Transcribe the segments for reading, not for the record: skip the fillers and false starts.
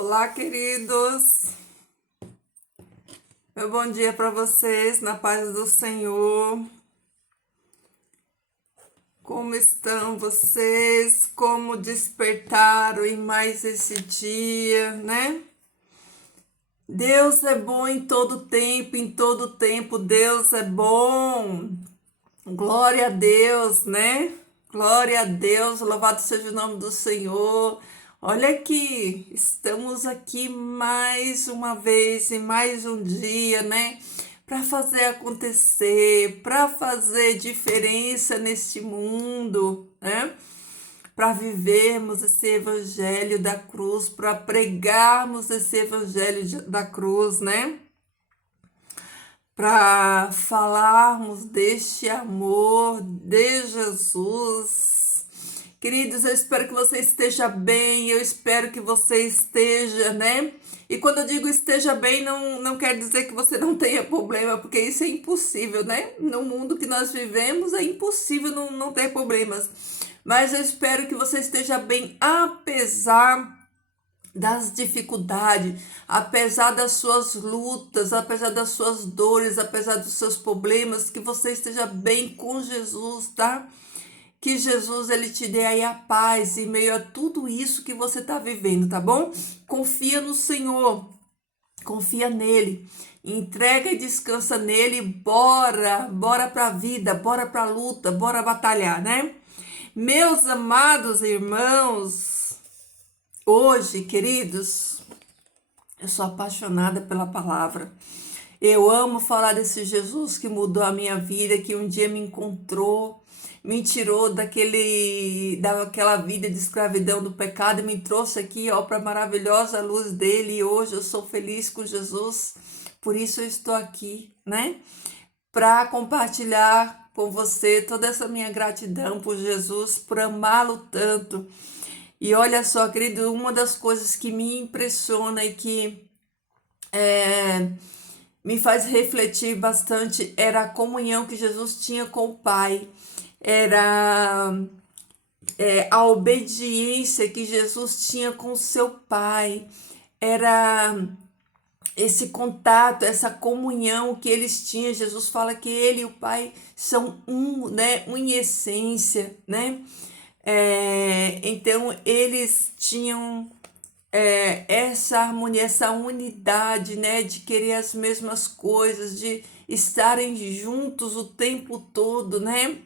Olá, queridos. Meu bom dia para vocês, na paz do Senhor. Como estão vocês? Como despertaram em mais esse dia, né? Deus é bom em todo tempo Deus é bom. Glória a Deus, né? Glória a Deus, louvado seja o nome do Senhor. Olha aqui, estamos aqui mais uma vez, em mais um dia, né? Para fazer acontecer, para fazer diferença neste mundo, né? Para vivermos esse evangelho da cruz, para pregarmos esse evangelho da cruz, né? Para falarmos deste amor de Jesus. Queridos, eu espero que você esteja bem, eu espero que você esteja, né? E quando eu digo esteja bem, não quer dizer que você não tenha problema, porque isso é impossível, né? No mundo que nós vivemos é impossível não ter problemas. Mas eu espero que você esteja bem, apesar das dificuldades, apesar das suas lutas, apesar das suas dores, apesar dos seus problemas, que você esteja bem com Jesus, tá? Que Jesus ele te dê aí a paz em meio a tudo isso que você está vivendo, tá bom? Confia no Senhor, confia nele, entrega e descansa nele, bora para a vida, bora para a luta, bora batalhar, né? Meus amados irmãos, hoje, queridos, eu sou apaixonada pela palavra. Eu amo falar desse Jesus que mudou a minha vida, que um dia me encontrou, me tirou daquela vida de escravidão do pecado e me trouxe aqui, ó, para a maravilhosa luz dele. E hoje eu sou feliz com Jesus. Por isso eu estou aqui, né? Para compartilhar com você toda essa minha gratidão por Jesus, por amá-lo tanto. E olha só, querido, uma das coisas que me impressiona e que me faz refletir bastante era a comunhão que Jesus tinha com o Pai, era a obediência que Jesus tinha com o seu Pai, era esse contato, essa comunhão que eles tinham. Jesus fala que ele e o Pai são um, né? Um em essência, né? Então eles tinham essa harmonia, essa unidade, né, de querer as mesmas coisas, de estarem juntos o tempo todo, né?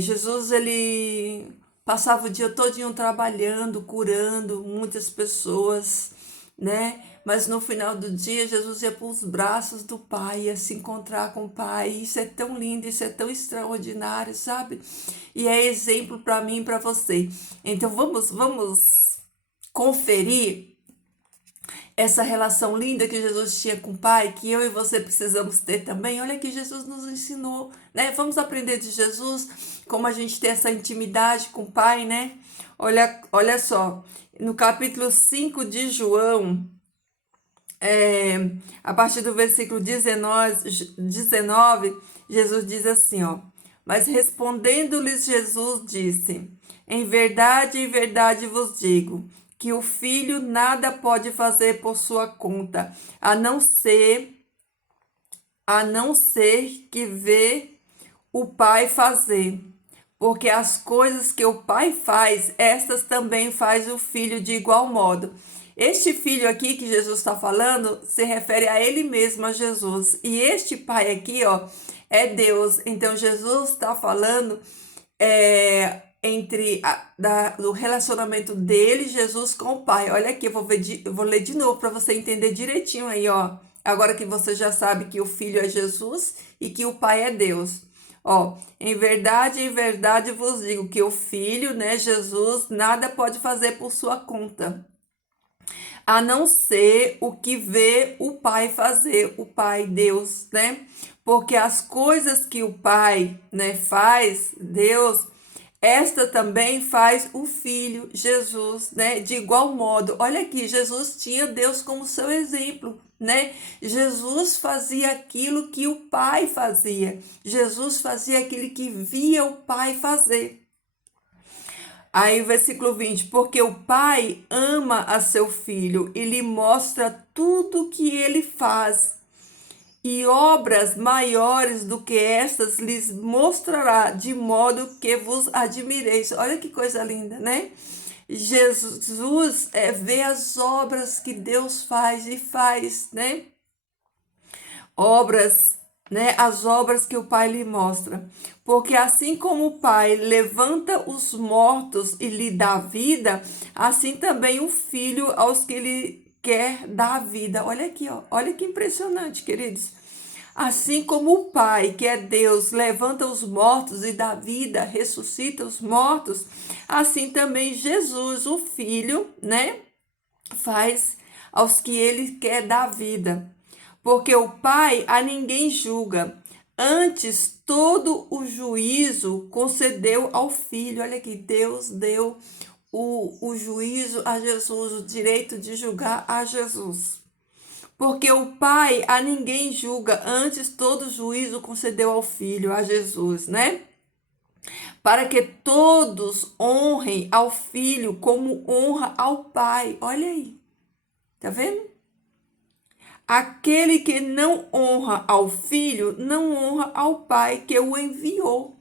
Jesus, ele passava o dia todinho trabalhando, curando muitas pessoas, né? Mas no final do dia, Jesus ia para os braços do Pai, ia se encontrar com o Pai. Isso é tão lindo, isso é tão extraordinário, sabe? E é exemplo para mim e para você. Então vamos conferir essa relação linda que Jesus tinha com o Pai, que eu e você precisamos ter também. Olha que Jesus nos ensinou, né? Vamos aprender de Jesus como a gente tem essa intimidade com o Pai, né? Olha só, no capítulo 5 de João, a partir do versículo 19, Jesus diz assim, ó: mas respondendo-lhes Jesus disse: em verdade vos digo, que o filho nada pode fazer por sua conta, a não ser que vê o Pai fazer. Porque as coisas que o Pai faz, estas também faz o Filho de igual modo. Este Filho aqui que Jesus está falando se refere a Ele mesmo, a Jesus. E este Pai aqui, ó, é Deus. Então Jesus está falando do relacionamento dele, Jesus, com o Pai. Olha aqui, eu vou ler de novo para você entender direitinho aí, ó. Agora que você já sabe que o Filho é Jesus e que o Pai é Deus. Ó, em verdade vos digo que o Filho, né, Jesus, nada pode fazer por sua conta, a não ser o que vê o Pai fazer, o Pai, Deus, né? Porque as coisas que o Pai, né, faz, Deus, esta também faz o Filho, Jesus, né? De igual modo. Olha aqui, Jesus tinha Deus como seu exemplo, né? Jesus fazia aquilo que o Pai fazia. Jesus fazia aquilo que via o Pai fazer. Aí, versículo 20: porque o pai ama a seu filho e lhe mostra tudo que ele faz, e obras maiores do que estas lhes mostrará, de modo que vos admireis. Olha que coisa linda, né? Jesus vê as obras que Deus faz e faz, né? Obras, né? As obras que o Pai lhe mostra. Porque assim como o Pai levanta os mortos e lhe dá vida, assim também o Filho aos que lhe quer dar vida. Olha aqui, ó. Olha que impressionante, queridos. Assim como o Pai, que é Deus, levanta os mortos e dá vida, ressuscita os mortos, assim também Jesus, o Filho, né, faz aos que ele quer dar vida. Porque o Pai a ninguém julga, antes todo o juízo concedeu ao Filho. Olha aqui, Deus deu o juízo a Jesus, o direito de julgar a Jesus. Porque o Pai a ninguém julga, antes todo juízo concedeu ao Filho, a Jesus, né? Para que todos honrem ao Filho como honra ao Pai. Olha aí, tá vendo? Aquele que não honra ao Filho, não honra ao Pai que o enviou.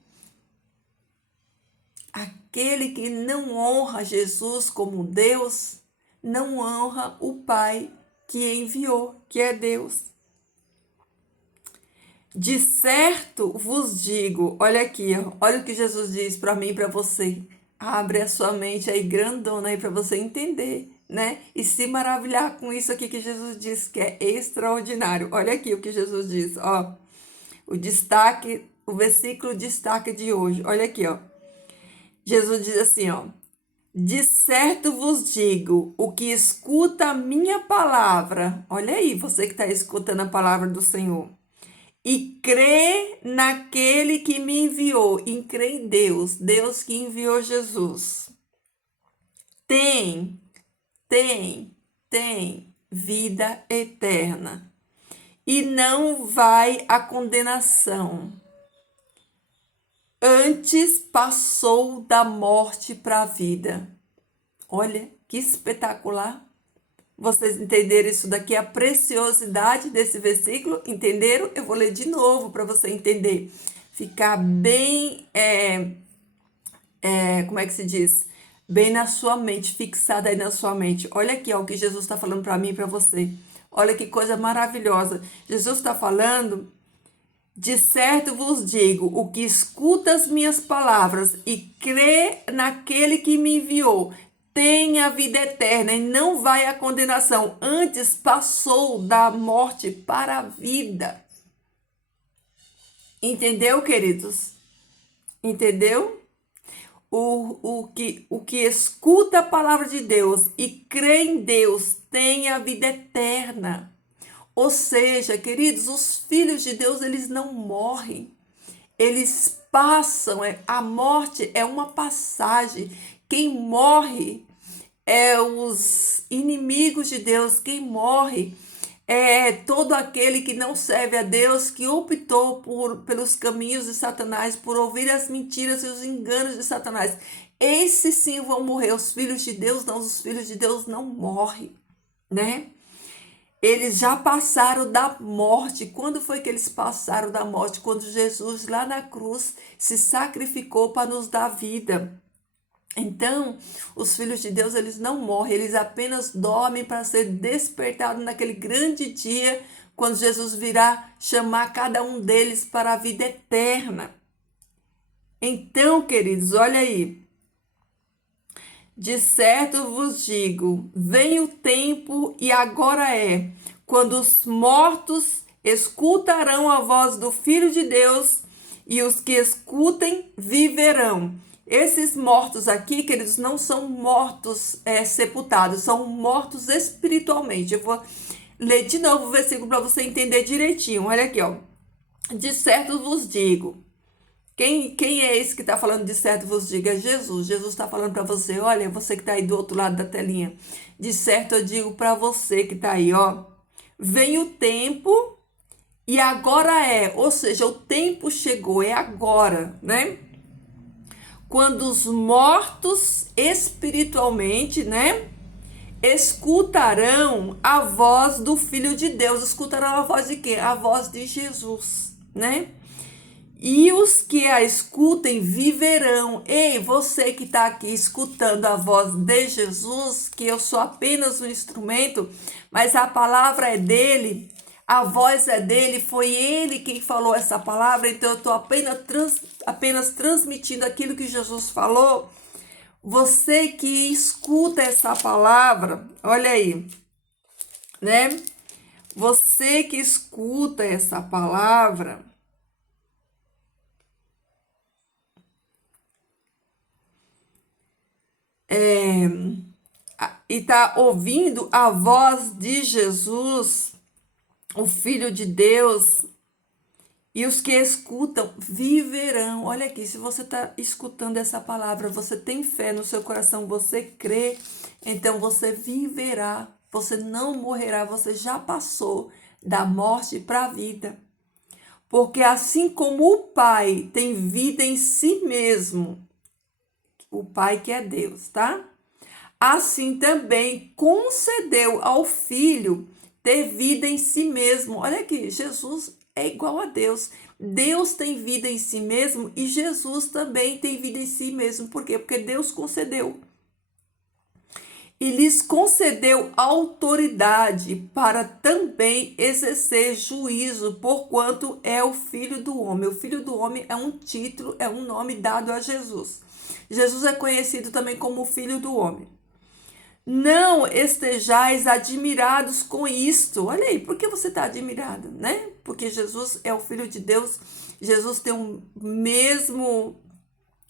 Aquele que não honra Jesus como Deus, não honra o Pai que enviou, que é Deus. De certo vos digo, olha aqui, olha o que Jesus diz para mim e para você. Abre a sua mente aí grandona aí para você entender, né? E se maravilhar com isso aqui que Jesus diz, que é extraordinário. Olha aqui o que Jesus diz, ó. O destaque, o versículo destaque de hoje. Olha aqui, ó. Jesus diz assim, ó: de certo vos digo, o que escuta a minha palavra, olha aí, você que está escutando a palavra do Senhor, e crê naquele que me enviou, e crê em Deus, Deus que enviou Jesus, tem vida eterna, e não vai à condenação, antes passou da morte para a vida. Olha que espetacular. Vocês entenderam isso daqui, a preciosidade desse versículo? Entenderam? Eu vou ler de novo para você entender. Ficar bem, como é que se diz? Bem na sua mente, fixada aí na sua mente. Olha aqui, ó, o que Jesus está falando para mim e para você. Olha que coisa maravilhosa. Jesus está falando: de certo vos digo, o que escuta as minhas palavras e crê naquele que me enviou, tem a vida eterna e não vai à condenação, antes passou da morte para a vida. Entendeu, queridos? Entendeu? O que escuta a palavra de Deus e crê em Deus tem a vida eterna. Ou seja, queridos, os filhos de Deus, eles não morrem. Eles passam, a morte é uma passagem. Quem morre é os inimigos de Deus, quem morre é todo aquele que não serve a Deus, que optou pelos caminhos de Satanás, por ouvir as mentiras e os enganos de Satanás. Esses sim vão morrer. Os filhos de Deus não, os filhos de Deus não morrem, né? Eles já passaram da morte. Quando foi que eles passaram da morte? Quando Jesus lá na cruz se sacrificou para nos dar vida. Então, os filhos de Deus, eles não morrem, eles apenas dormem para ser despertados naquele grande dia, quando Jesus virá chamar cada um deles para a vida eterna. Então, queridos, olha aí. De certo vos digo, vem o tempo e agora é, quando os mortos escutarão a voz do Filho de Deus, e os que escutem viverão. Esses mortos aqui, queridos, não são mortos sepultados, são mortos espiritualmente. Eu vou ler de novo o versículo para você entender direitinho. Olha aqui, ó. De certo vos digo. Quem é esse que está falando de certo vos digo? É Jesus. Jesus está falando para você. Olha, você que está aí do outro lado da telinha. De certo eu digo para você que está aí, ó. Vem o tempo e agora é. Ou seja, o tempo chegou, é agora, né? quando os mortos espiritualmente, né, escutarão a voz do Filho de Deus. Escutarão a voz de quem? A voz de Jesus, né? E os que a escutem viverão. Ei, você que está aqui escutando a voz de Jesus, que eu sou apenas um instrumento, mas a palavra é dele, a voz é dele, foi ele quem falou essa palavra, então eu estou apenas transmitindo aquilo que Jesus falou. Você que escuta essa palavra, olha aí, né? Você que escuta essa palavra, e está ouvindo a voz de Jesus, o Filho de Deus, e os que escutam viverão. Olha aqui, se você está escutando essa palavra, você tem fé no seu coração, você crê, então você viverá, você não morrerá, você já passou da morte para a vida. Porque assim como o Pai tem vida em si mesmo, o Pai que é Deus, tá? Assim também concedeu ao Filho ter vida em si mesmo. Olha aqui, Jesus é igual a Deus. Deus tem vida em si mesmo e Jesus também tem vida em si mesmo. Por quê? Porque Deus concedeu. E lhes concedeu autoridade para também exercer juízo, porquanto é o Filho do Homem. O Filho do Homem é um título, é um nome dado a Jesus. Jesus é conhecido também como o Filho do Homem. Não estejais admirados com isto. Olha aí, por que você está admirado, né? Porque Jesus é o Filho de Deus. Jesus tem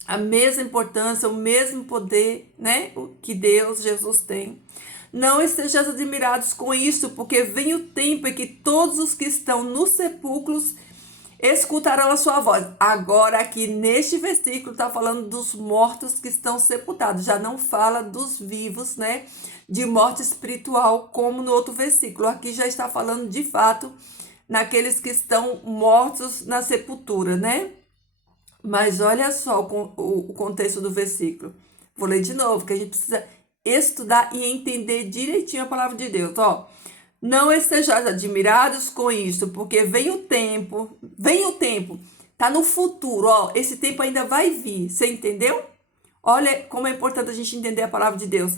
a mesma importância, o mesmo poder, né? Que Deus, Jesus tem. Não estejais admirados com isso, porque vem o tempo em que todos os que estão nos sepulcros escutarão a sua voz. Agora aqui neste versículo está falando dos mortos que estão sepultados, já não fala dos vivos, né, de morte espiritual, como no outro versículo. Aqui já está falando de fato naqueles que estão mortos na sepultura, né? Mas olha só o contexto do versículo. Vou ler de novo, que a gente precisa estudar e entender direitinho a palavra de Deus, ó. Não estejais admirados com isso, porque vem o tempo, tá no futuro, ó, esse tempo ainda vai vir, você entendeu? Olha como é importante a gente entender a palavra de Deus.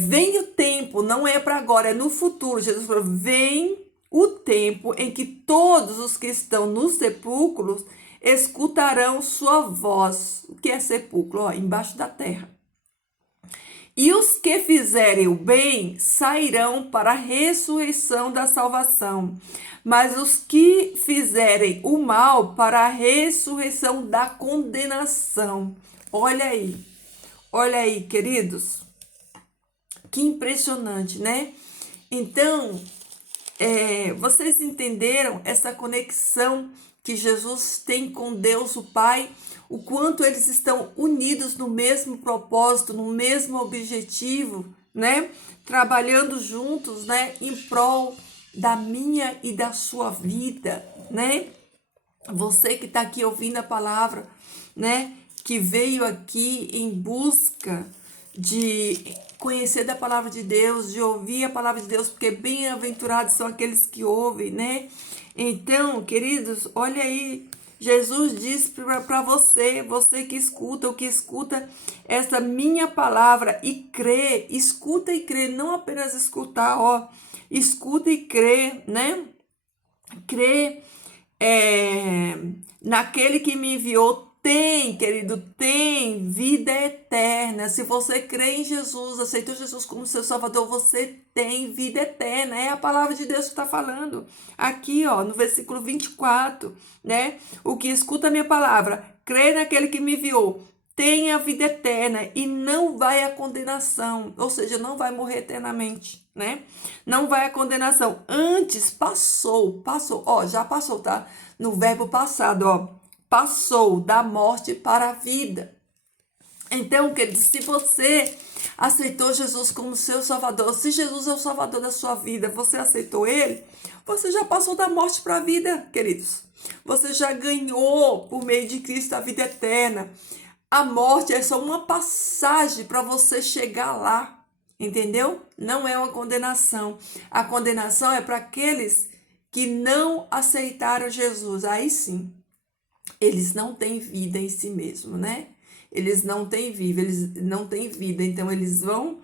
Vem o tempo, não é para agora, é no futuro. Jesus falou, vem o tempo em que todos os que estão nos sepulcros escutarão sua voz. O que é sepulcro? Ó, embaixo da terra. E os que fizerem o bem sairão para a ressurreição da salvação, mas os que fizerem o mal para a ressurreição da condenação. Olha aí, queridos, que impressionante, né? Então, vocês entenderam essa conexão que Jesus tem com Deus o Pai? O quanto eles estão unidos no mesmo propósito, no mesmo objetivo, né? Trabalhando juntos, né? Em prol da minha e da sua vida, né? Você que está aqui ouvindo a palavra, né? Que veio aqui em busca de conhecer da palavra de Deus, de ouvir a palavra de Deus, porque bem-aventurados são aqueles que ouvem, né? Então, queridos, olha aí, Jesus disse para você que escuta, o que escuta essa minha palavra e crê, escuta e crê, não apenas escutar, ó, escuta e crê, né? Crê naquele que me enviou. Tem, querido, tem vida eterna. Se você crê em Jesus, aceitou Jesus como seu Salvador, você tem vida eterna. É a palavra de Deus que está falando. Aqui, ó, no versículo 24, né? O que escuta a minha palavra, crê naquele que me enviou, tem a vida eterna e não vai à condenação. Ou seja, não vai morrer eternamente, né? Não vai à condenação. Antes passou, ó, já passou, tá? No verbo passado, ó. Passou da morte para a vida. Então, querido, se você aceitou Jesus como seu Salvador, se Jesus é o Salvador da sua vida, você aceitou Ele, você já passou da morte para a vida, queridos. Você já ganhou, por meio de Cristo, a vida eterna. A morte é só uma passagem para você chegar lá, entendeu? Não é uma condenação. A condenação é para aqueles que não aceitaram Jesus. Aí sim, eles não têm vida em si mesmo, né? Eles não têm vida, então eles vão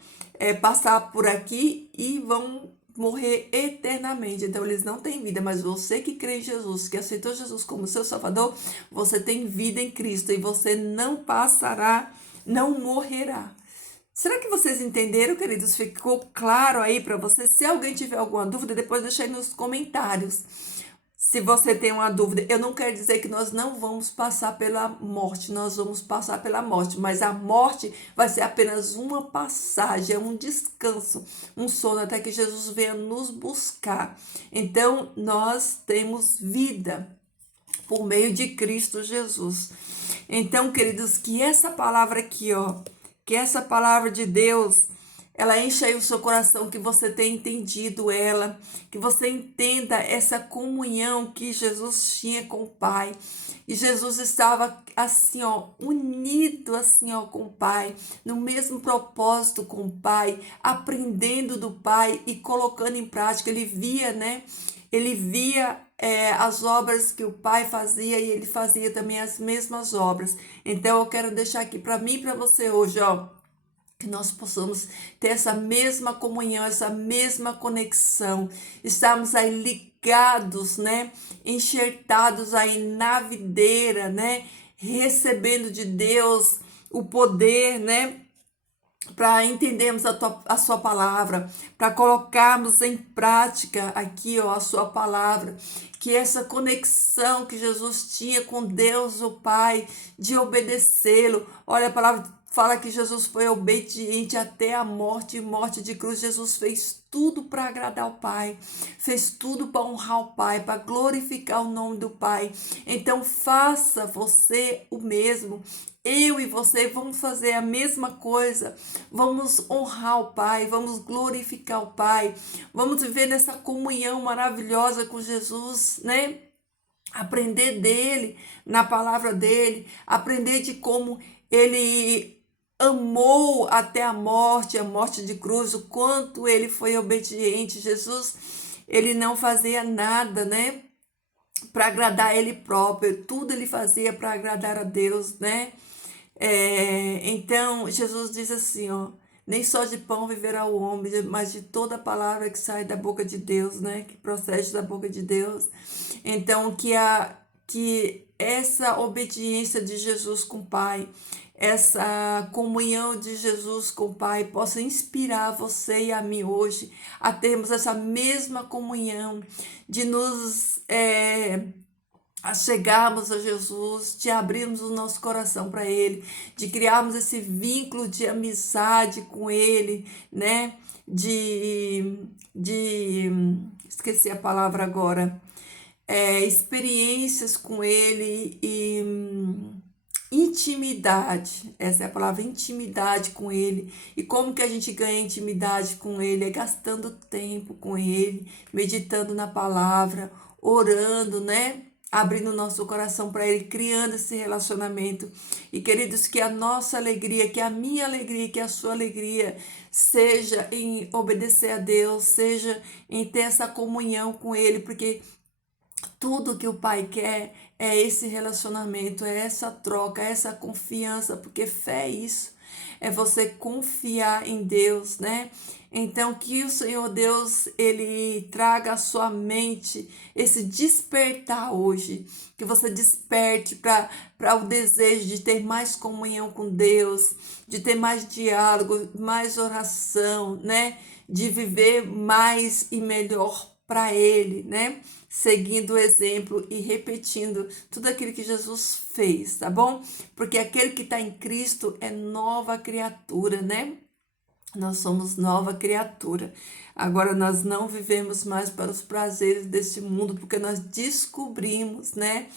passar por aqui e vão morrer eternamente. Então eles não têm vida, mas você que crê em Jesus, que aceitou Jesus como seu Salvador, você tem vida em Cristo e você não passará, não morrerá. Será que vocês entenderam, queridos? Ficou claro aí para vocês? Se alguém tiver alguma dúvida, depois deixa aí nos comentários. Se você tem uma dúvida, eu não quero dizer que nós não vamos passar pela morte, nós vamos passar pela morte, mas a morte vai ser apenas uma passagem, é um descanso, um sono até que Jesus venha nos buscar. Então, nós temos vida por meio de Cristo Jesus. Então, queridos, que essa palavra aqui, ó, que essa palavra de Deus, ela enche aí o seu coração, que você tenha entendido ela, que você entenda essa comunhão que Jesus tinha com o Pai. E Jesus estava assim, ó, unido assim, ó, com o Pai, no mesmo propósito com o Pai, aprendendo do Pai e colocando em prática. Ele via, né? Ele via as obras que o Pai fazia e ele fazia também as mesmas obras. Então eu quero deixar aqui para mim e para você hoje, ó, que nós possamos ter essa mesma comunhão, essa mesma conexão, estarmos aí ligados, né, enxertados aí na videira, né, recebendo de Deus o poder, né, para entendermos a sua palavra, para colocarmos em prática aqui, ó, a sua palavra, que essa conexão que Jesus tinha com Deus, o Pai, de obedecê-lo. Olha, a palavra fala que Jesus foi obediente até a morte e morte de cruz. Jesus fez tudo para agradar o Pai, fez tudo para honrar o Pai, para glorificar o nome do Pai. Então faça você o mesmo. Eu e você vamos fazer a mesma coisa, vamos honrar o Pai, vamos glorificar o Pai, vamos viver nessa comunhão maravilhosa com Jesus, né? Aprender dele, na palavra dele, aprender de como ele amou até a morte de cruz, o quanto ele foi obediente. Jesus, ele não fazia nada, né, para agradar ele próprio, tudo ele fazia para agradar a Deus, né? Então, Jesus diz assim, ó, nem só de pão viverá o homem, mas de toda palavra que sai da boca de Deus, né, que procede da boca de Deus. Então, que essa obediência de Jesus com o Pai, essa comunhão de Jesus com o Pai possa inspirar você e a mim hoje a termos essa mesma comunhão, de nos a chegarmos a Jesus, de abrirmos o nosso coração para Ele, de criarmos esse vínculo de amizade com Ele, né? De esqueci a palavra agora, experiências com Ele e intimidade, essa é a palavra, intimidade com Ele. E como que a gente ganha intimidade com Ele? É gastando tempo com Ele, meditando na palavra, orando, né? Abrindo o nosso coração para Ele, criando esse relacionamento. E queridos, que a nossa alegria, que a minha alegria, que a sua alegria seja em obedecer a Deus, seja em ter essa comunhão com Ele, porque tudo que o Pai quer é esse relacionamento, é essa troca, é essa confiança, porque fé é isso, é você confiar em Deus, né? Então, que o Senhor Deus, Ele traga à sua mente esse despertar hoje, que você desperte para o desejo de ter mais comunhão com Deus, de ter mais diálogo, mais oração, né? De viver mais e melhor para Ele, né? Seguindo o exemplo e repetindo tudo aquilo que Jesus fez, tá bom? Porque aquele que está em Cristo é nova criatura, né? Nós somos nova criatura. Agora nós não vivemos mais para os prazeres deste mundo, porque nós descobrimos, né,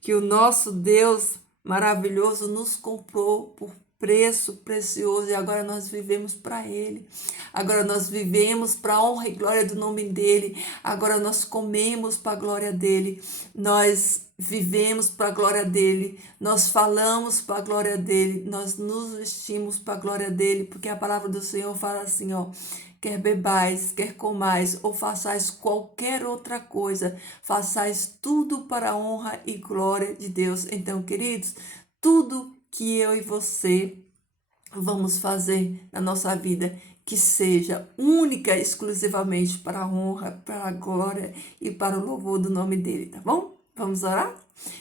que o nosso Deus maravilhoso nos comprou por preço precioso, e agora nós vivemos para Ele. Agora nós vivemos para a honra e glória do nome dEle. Agora nós comemos para a glória dEle. Nós vivemos para a glória dEle. Nós falamos para a glória dEle. Nós nos vestimos para a glória dEle, porque a palavra do Senhor fala assim, ó: quer bebais, quer comais, ou façais qualquer outra coisa, façais tudo para a honra e glória de Deus. Então, queridos, tudo que eu e você vamos fazer na nossa vida, que seja única, exclusivamente para a honra, para a glória e para o louvor do nome dele, tá bom? Vamos orar?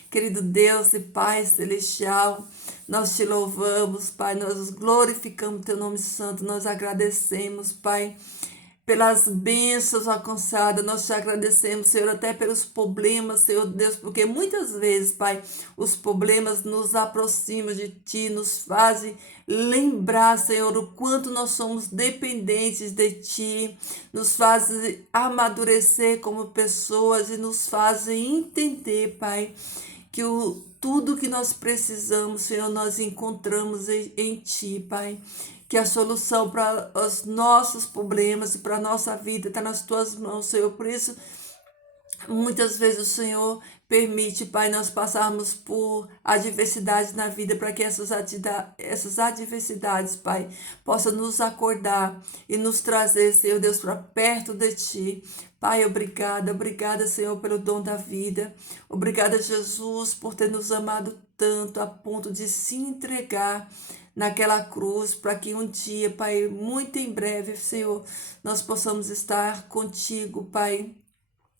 Querido Deus e Pai Celestial, nós te louvamos, Pai, nós glorificamos teu nome santo, nós agradecemos, Pai, pelas bênçãos alcançadas, nós te agradecemos, Senhor, até pelos problemas, Senhor Deus, porque muitas vezes, Pai, os problemas nos aproximam de Ti, nos fazem lembrar, Senhor, o quanto nós somos dependentes de Ti, nos fazem amadurecer como pessoas e nos fazem entender, Pai, que tudo que nós precisamos, Senhor, nós encontramos em Ti, Pai. Que a solução para os nossos problemas e para a nossa vida está nas Tuas mãos, Senhor. Por isso, muitas vezes o Senhor permite, Pai, nós passarmos por adversidades na vida, para que essas adversidades, Pai, possam nos acordar e nos trazer, Senhor Deus, para perto de Ti. Pai, obrigada, Senhor, pelo dom da vida. Obrigada, Jesus, por ter nos amado tanto a ponto de se entregar naquela cruz, para que um dia, Pai, muito em breve, Senhor, nós possamos estar contigo, Pai,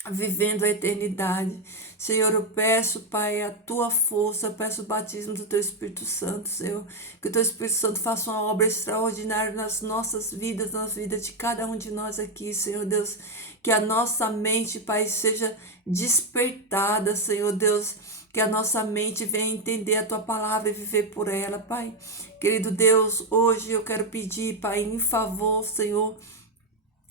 vivendo a eternidade. Senhor, eu peço, Pai, a Tua força, peço o batismo do Teu Espírito Santo, Senhor, que o Teu Espírito Santo faça uma obra extraordinária nas nossas vidas, nas vidas de cada um de nós aqui, Senhor Deus, que a nossa mente, Pai, seja despertada, Senhor Deus, que a nossa mente venha entender a Tua palavra e viver por ela, Pai. Querido Deus, hoje eu quero pedir, Pai, em favor, Senhor,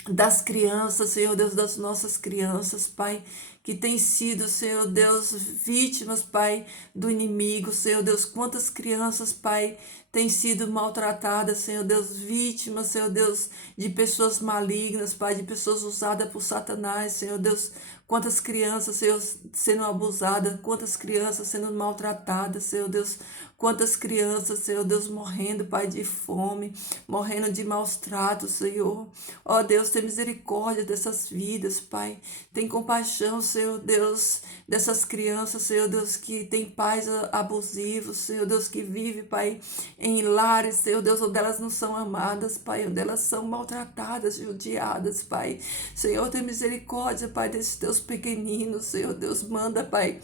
das crianças, Senhor Deus, das nossas crianças, Pai, que tem sido, Senhor Deus, vítimas, Pai, do inimigo, Senhor Deus, quantas crianças, Pai, têm sido maltratadas, Senhor Deus, vítimas, Senhor Deus, de pessoas malignas, Pai, de pessoas usadas por Satanás, Senhor Deus, quantas crianças, Senhor, sendo abusadas, quantas crianças sendo maltratadas, Senhor Deus, quantas crianças, Senhor Deus, morrendo, Pai, de fome, morrendo de maus tratos, Senhor. Ó Deus, tem misericórdia dessas vidas, Pai. Tem compaixão, Senhor Deus, dessas crianças, Senhor Deus, que tem pais abusivos, Senhor Deus, que vive, Pai, em lares, Senhor Deus, onde elas não são amadas, Pai, onde elas são maltratadas, judiadas, Pai. Senhor, tem misericórdia, Pai, desses teus pequeninos, Senhor Deus, manda, Pai,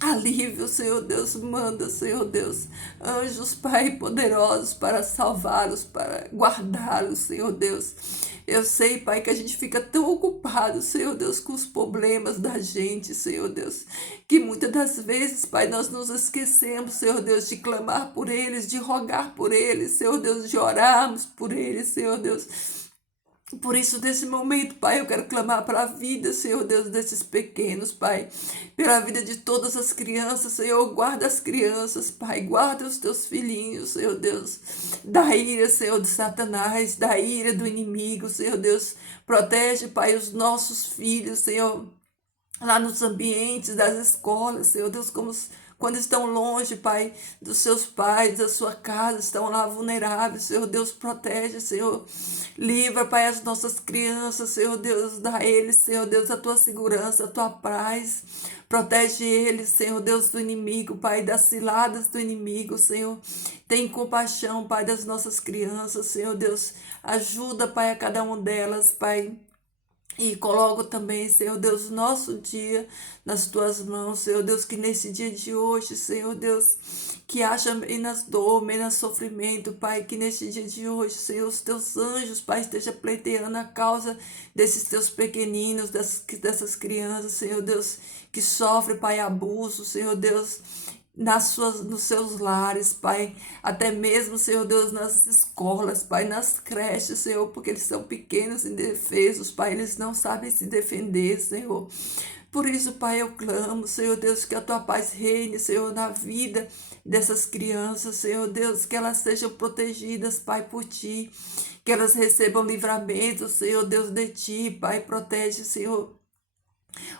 alívio, Senhor Deus, manda, Senhor Deus, anjos, Pai, poderosos para salvá-los, para guardá-los, Senhor Deus. Eu sei, Pai, que a gente fica tão ocupado, Senhor Deus, com os problemas da gente, Senhor Deus, que muitas das vezes, Pai, nós nos esquecemos, Senhor Deus, de clamar por eles, de rogar por eles, Senhor Deus, de orarmos por eles, Senhor Deus. Por isso, nesse momento, Pai, eu quero clamar para a vida, Senhor Deus, desses pequenos, Pai. Pela vida de todas as crianças, Senhor, guarda as crianças, Pai. Guarda os teus filhinhos, Senhor Deus. Da ira, Senhor, de Satanás, da ira do inimigo, Senhor Deus. Protege, Pai, os nossos filhos, Senhor, lá nos ambientes das escolas, Senhor Deus, quando estão longe, Pai, dos seus pais, da sua casa, estão lá vulneráveis, Senhor Deus, protege, Senhor, livra, Pai, as nossas crianças, Senhor Deus, dá a eles, Senhor Deus, a Tua segurança, a Tua paz, protege eles, Senhor Deus, do inimigo, Pai, das ciladas do inimigo, Senhor, tem compaixão, Pai, das nossas crianças, Senhor Deus, ajuda, Pai, a cada uma delas, Pai. E coloco também, Senhor Deus, nosso dia nas Tuas mãos, Senhor Deus, que nesse dia de hoje, Senhor Deus, que haja menos dor, menos sofrimento, Pai, que nesse dia de hoje, Senhor, os Teus anjos, Pai, esteja pleiteando a causa desses Teus pequeninos, dessas crianças, Senhor Deus, que sofrem, Pai, abuso, Senhor Deus, nos seus lares, Pai, até mesmo, Senhor Deus, nas escolas, Pai, nas creches, Senhor, porque eles são pequenos, indefesos, Pai, eles não sabem se defender, Senhor. Por isso, Pai, eu clamo, Senhor Deus, que a Tua paz reine, Senhor, na vida dessas crianças, Senhor Deus, que elas sejam protegidas, Pai, por Ti, que elas recebam livramento, Senhor Deus, de Ti, Pai, protege, Senhor,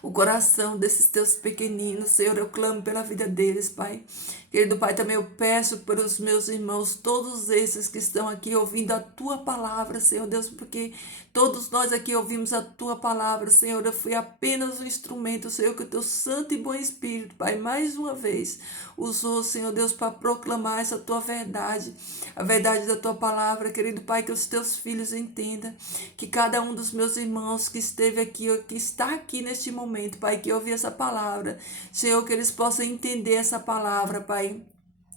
o coração desses teus pequeninos, Senhor, eu clamo pela vida deles, Pai. Querido Pai, também eu peço pelos meus irmãos, todos esses que estão aqui ouvindo a Tua palavra, Senhor Deus, porque todos nós aqui ouvimos a Tua palavra, Senhor, eu fui apenas um instrumento, Senhor, que o Teu Santo e Bom Espírito, Pai, mais uma vez, usou, Senhor Deus, para proclamar essa Tua verdade, a verdade da Tua palavra, querido Pai, que os Teus filhos entendam, que cada um dos meus irmãos que esteve aqui, ou que está aqui neste momento, Pai, que ouvi essa palavra, Senhor, que eles possam entender essa palavra, Pai,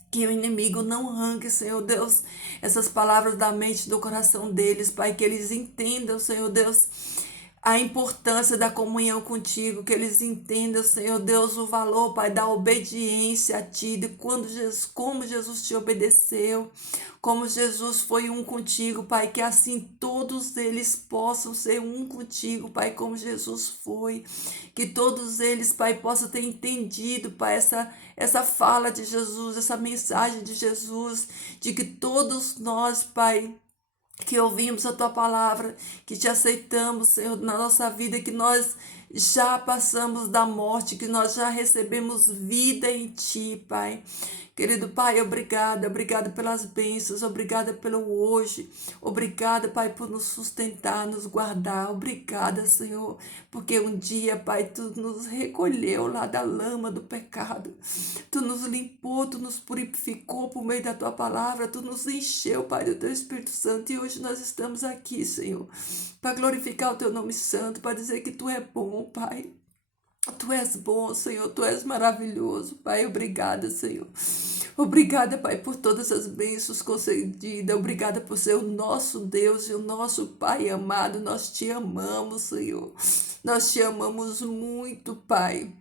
que o inimigo não arranque, Senhor Deus, essas palavras da mente, do coração deles, Pai, que eles entendam, Senhor Deus, a importância da comunhão contigo, que eles entendam, Senhor Deus, o valor, Pai, da obediência a Ti, de como Jesus te obedeceu, como Jesus foi um contigo, Pai, que assim todos eles possam ser um contigo, Pai, como Jesus foi, que todos eles, Pai, possam ter entendido, Pai, essa fala de Jesus, essa mensagem de Jesus, de que todos nós, Pai, que ouvimos a Tua palavra, que Te aceitamos, Senhor, na nossa vida, que nós já passamos da morte, que nós já recebemos vida em Ti, Pai. Querido Pai, obrigada pelas bênçãos, obrigada pelo hoje, obrigada, Pai, por nos sustentar, nos guardar, obrigada, Senhor, porque um dia, Pai, Tu nos recolheu lá da lama do pecado, Tu nos limpou, Tu nos purificou por meio da Tua palavra, Tu nos encheu, Pai, do Teu Espírito Santo, e hoje nós estamos aqui, Senhor, para glorificar o Teu nome santo, para dizer que Tu é bom, Pai. Tu és bom, Senhor, Tu és maravilhoso, Pai, obrigada, Senhor. Obrigada, Pai, por todas as bênçãos concedidas, obrigada por ser o nosso Deus e o nosso Pai amado, nós Te amamos, Senhor, nós Te amamos muito, Pai.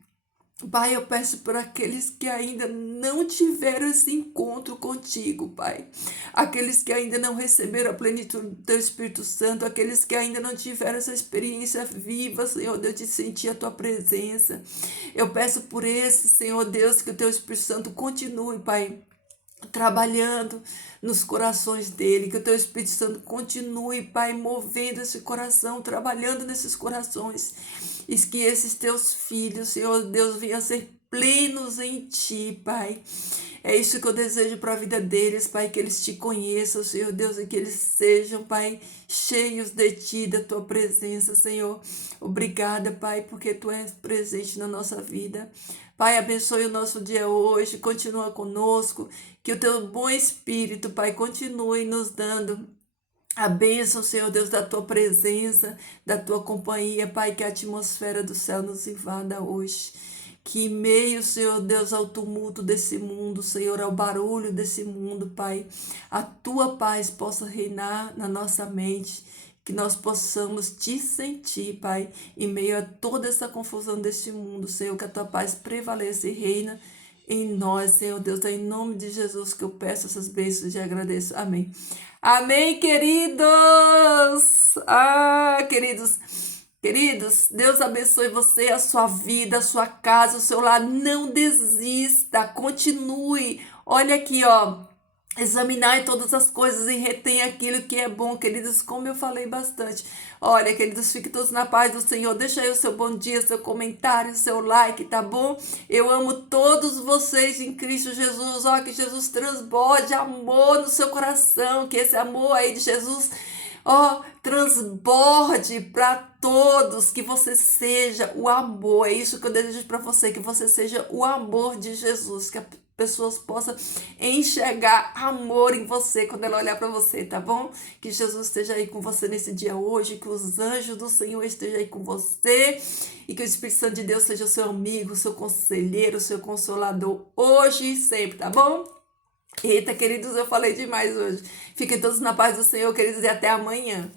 Pai, eu peço por aqueles que ainda não tiveram esse encontro contigo, Pai. Aqueles que ainda não receberam a plenitude do Teu Espírito Santo, aqueles que ainda não tiveram essa experiência viva, Senhor Deus, de sentir a Tua presença. Eu peço por esse, Senhor Deus, que o Teu Espírito Santo continue, Pai, trabalhando nos corações dele, que o Teu Espírito Santo continue, Pai, movendo esse coração, trabalhando nesses corações, e que esses Teus filhos, Senhor Deus, venham ser plenos em Ti, Pai. É isso que eu desejo para a vida deles, Pai, que eles Te conheçam, Senhor Deus, e que eles sejam, Pai, cheios de Ti, da Tua presença, Senhor. Obrigada, Pai, porque Tu és presente na nossa vida. Pai, abençoe o nosso dia hoje, continua conosco, que o Teu bom Espírito, Pai, continue nos dando a bênção, Senhor Deus, da Tua presença, da Tua companhia, Pai, que a atmosfera do céu nos invada hoje. Que em meio, Senhor Deus, ao tumulto desse mundo, Senhor, ao barulho desse mundo, Pai, a Tua paz possa reinar na nossa mente, que nós possamos Te sentir, Pai, em meio a toda essa confusão deste mundo, Senhor, que a Tua paz prevaleça e reina em nós, Senhor Deus, é em nome de Jesus que eu peço essas bênçãos e agradeço. Amém. Amém, queridos! Queridos, Deus abençoe você, a sua vida, a sua casa, o seu lar. Não desista, continue. Olha aqui, ó. Examinar todas as coisas e retém aquilo que é bom, queridos, como eu falei bastante. Olha, queridos, fiquem todos na paz do Senhor. Deixa aí o seu bom dia, seu comentário, seu like, tá bom? Eu amo todos vocês em Cristo Jesus. Ó, que Jesus transborde amor no seu coração, que esse amor aí de Jesus, ó, transborde para todos, que você seja o amor. É isso que eu desejo para você, que você seja o amor de Jesus, que a pessoas possam enxergar amor em você quando ela olhar para você, tá bom? Que Jesus esteja aí com você nesse dia hoje, que os anjos do Senhor estejam aí com você e que o Espírito Santo de Deus seja o seu amigo, o seu conselheiro, o seu consolador hoje e sempre, tá bom? Eita, queridos, eu falei demais hoje. Fiquem todos na paz do Senhor, queridos, e até amanhã.